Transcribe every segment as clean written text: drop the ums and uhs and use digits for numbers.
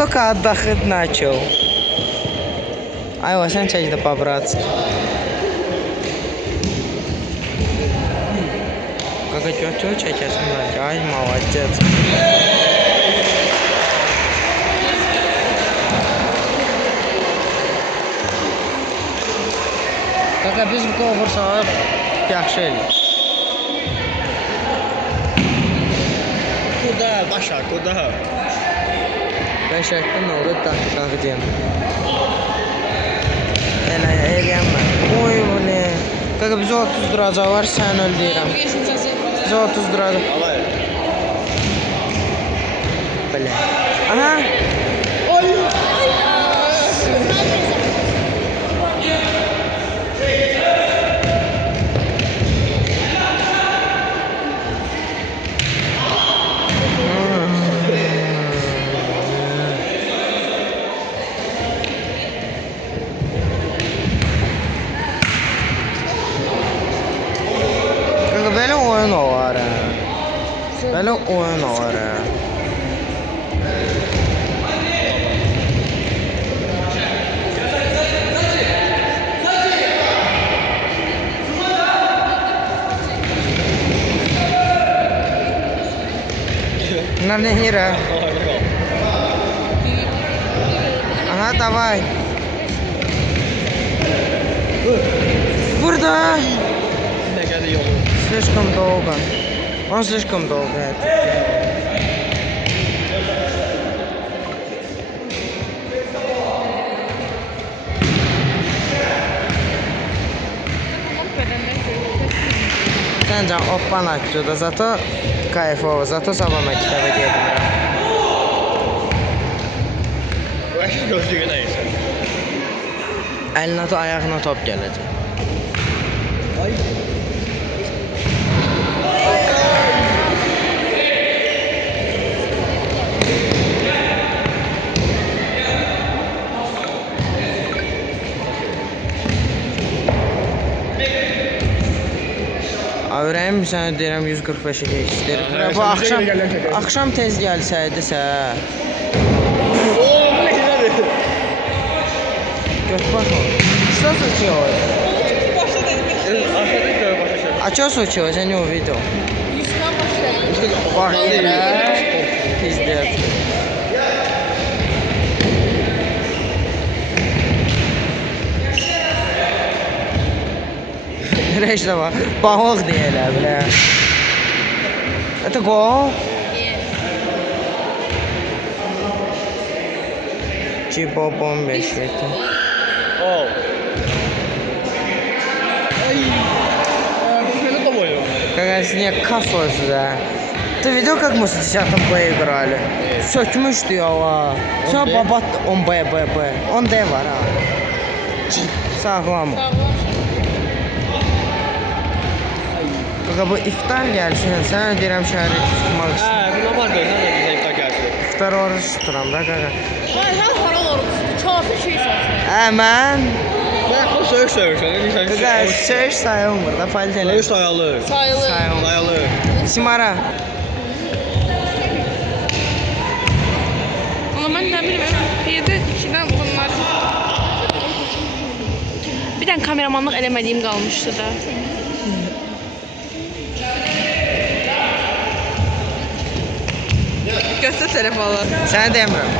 только отдохнуть начал. Ayva, sən çək də paparazzi. Qaqa götür çəkəsən bəlkə. Ay, молодец. Qaqa biz bu qol vursaq yaxşı eləyir. Kuda, başa, kuda. Qəşəkdə nə olur? Dağı deyəm. Elə eləyəmə. Oy, bu ne? Qaqa bizə 30 duracağı var, sən öl deyirəm. Bizə 30 duracağı. Belə. Aha. Oy. Belə oyun olar. Belə oyun olar. Bunlar ne yere? Aha, давай. Burada. Слишком долго. Он слишком долго. Sence oppan açıyordu. Zato kayfovo. Zato sabah mektebe geldim. Başka gözlüğü neyse. Eline ayağına top gelecek. Ay. Öyrəyim sənə deyirəm 145 istəyir. Bu axşam tez gəlsəydisə. Oo, bu ne güzel. Göt bax. Что случилось? А что случилось? Я не увидел. Пиздец. Reşte var. Balık deyirlər bilə. Это гол? Чипо 15 это. О. Ай. Böyle top oynuyor. Какая снег косой да. Ты видел, как мы с 10-м поиграли? Sökmüşdü ya va. Sonra babat 10 B. 10 D var ha. Sağlam. Qaqa bu iftar gəlsin. Sənə deyirəm şəhəri tutmaq istəyirəm. Bu normaldir, nə də bizə iftar gəlsin. İftar oruç tuturam da qaqa. Hayır, haram oruç. Kafir şey satın. Mən Bu söyüş söyürsən, qaqa söz sayılmır da faydalı. Söyüş sayılır. Sayılır. Sayılır. Simara. Ama ben de bilmiyorum. Bir de içinden bunlar. Bir tane kameramanlık elemediğim kalmıştı da. Göster telefonu. Sənə demirəm.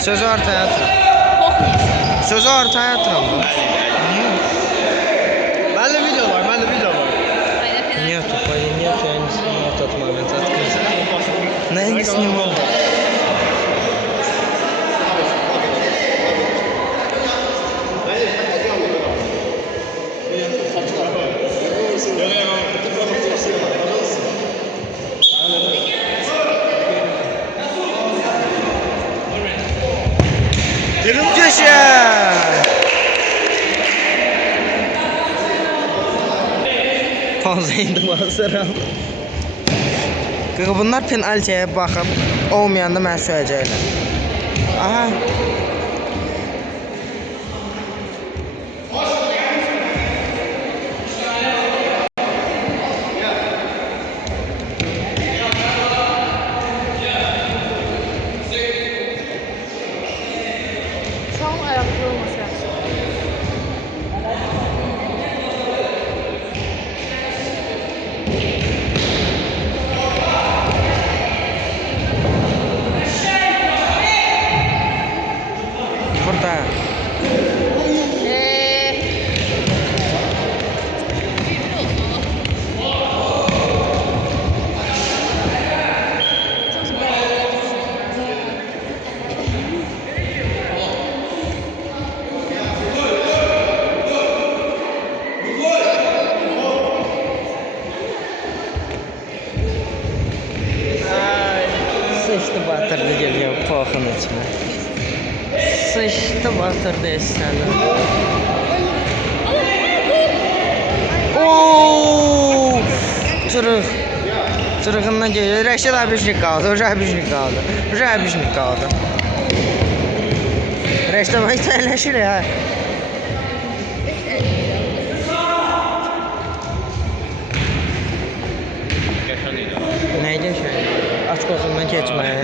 Sözü ortaya atıram. Sözü ortaya atıram. Məndə video var, məndə video var. Нету, нет, я не снимал в тот момент. Открыть. Но я не снимал. Düşe! Fazla indim hazıram. Bunlar penaltiyə baxıb olmayanda mən söyləyəcəklər. Aha. da. Sıçdı batırdı geliyor poxun içine. Sıçdı batırdı esnədi. Ooo! Çırıq. Çırığından geliyor. Rəşid abişnik qaldı. Hoca abişnik qaldı. Hoca abişnik qaldı. Rəşid abişnik təyirləşir ya. Qəşən idi. Nə geçer? Aç qosundan keçməyə.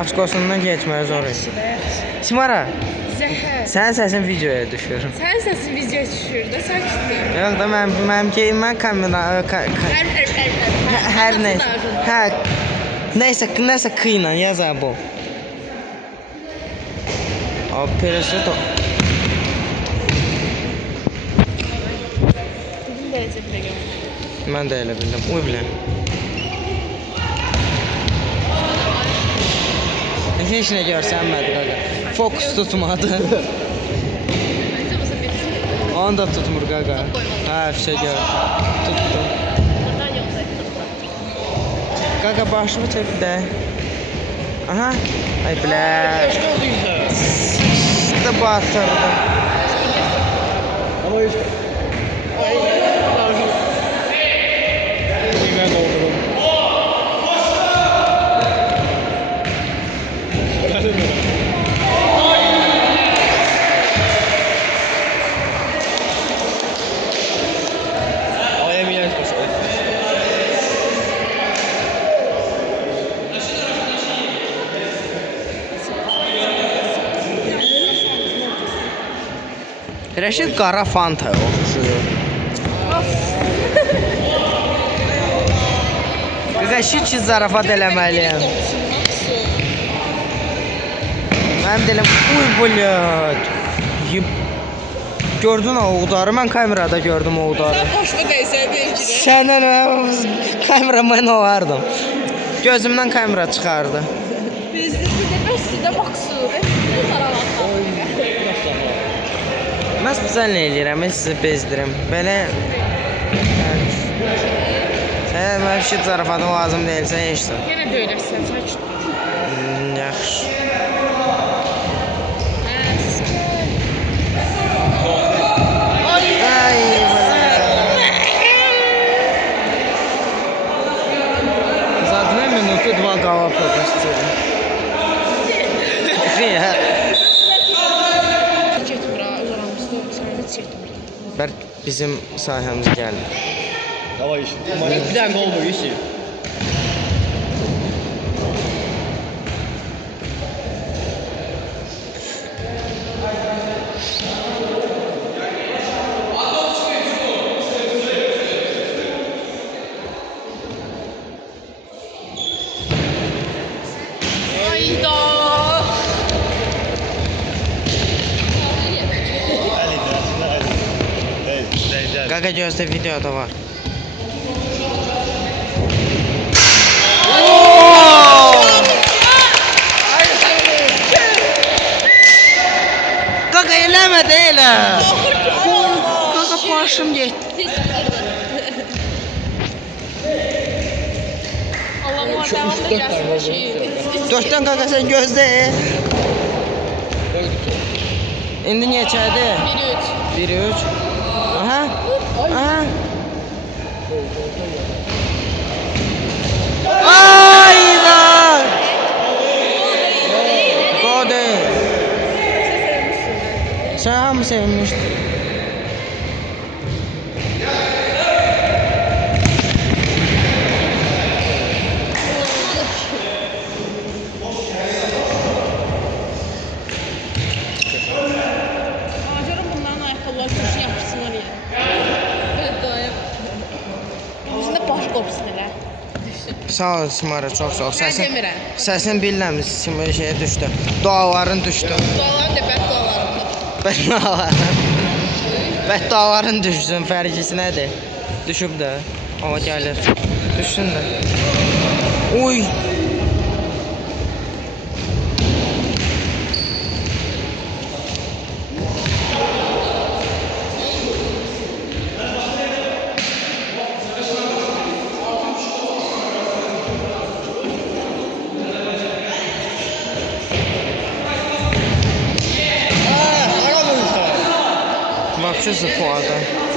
Aç qosundan keçməyə zor idi. Simara, Zəhər. sənin səsin videoya düşür. Sənin səsin video düşür də, sakitdir. Yox da mən kamera hər nəysə. Hə. Nəsə qıyla yaz bu. Operasyonu Bugün dərəcə bilə gəlmir. mən də elə bildim. Uy bilən. Heç nə görsənmədi qaqa. Fokus tutmadı. Məncə bu səfər tutmadı. Onu da tutmur qaqa. Hə, fişə gör. Tutdu. Buradan yoxsa Qaqa başımı çək də. Aha. Ay bilə. Qəşən oldu isə. İşte batırdı. Ama işte. Ay. Ben doldurdum. Ayemeyeceğiz başka. Rəşid qara fanta oxşuyur. Rəşid ki zarafat eləməliyəm. Mənim dilim uy blöd. Gördün o uğdarı, mən kamerada gördüm o uğdarı. Sən başına dəysən belki də. Səndən kameraman olardım. Gözümdən kamera çıxardı. Bizdə bəsdə baksın. Bu tarafa. Mən bizə nə eləyirəm, mən sizi bezdirim. Belə... Sən mən şey zarafatın lazım deyilsə, heçsə. Yenə döyləsən, sakit dur. Yaxşı. Ay, za 2 minuty 2 goła propuścili. Nie. Getmir ha, öz aramızda sənə heç getmir. Bəlkə bizim sahəmiz gəldi. Hava işi. Bir tane gol bu işi. Ayda. Qaqa gözdə videoda var. Qaqa eləmə də elə. Qaqa başım getdi. Allah'ım var, devam da gəlsin şey. 4-dən qaqa sən gözlə. İndi neçədir? 1-3. 1-3. Aha. Aha. Ayda. Gol değil. Sen hamı sevmiştin. Acarım bunların ayakkabıları köşe yapışsınlar ya. Evet, daim. Bizim de baş kopsun hele. Düşsün. Sağ ol Simara, çox sağ ol. Mən demirəm. Səsin bilirəm, Simara şeyə düşdü. Duaların düşdü. Dualarım da bəddualarımdır. Bədduaların düşsün, fərqisi nədir? Düşüb də. O gəlir. Düşsün də. Uy. Hara bu işte? Вообще zıpladı.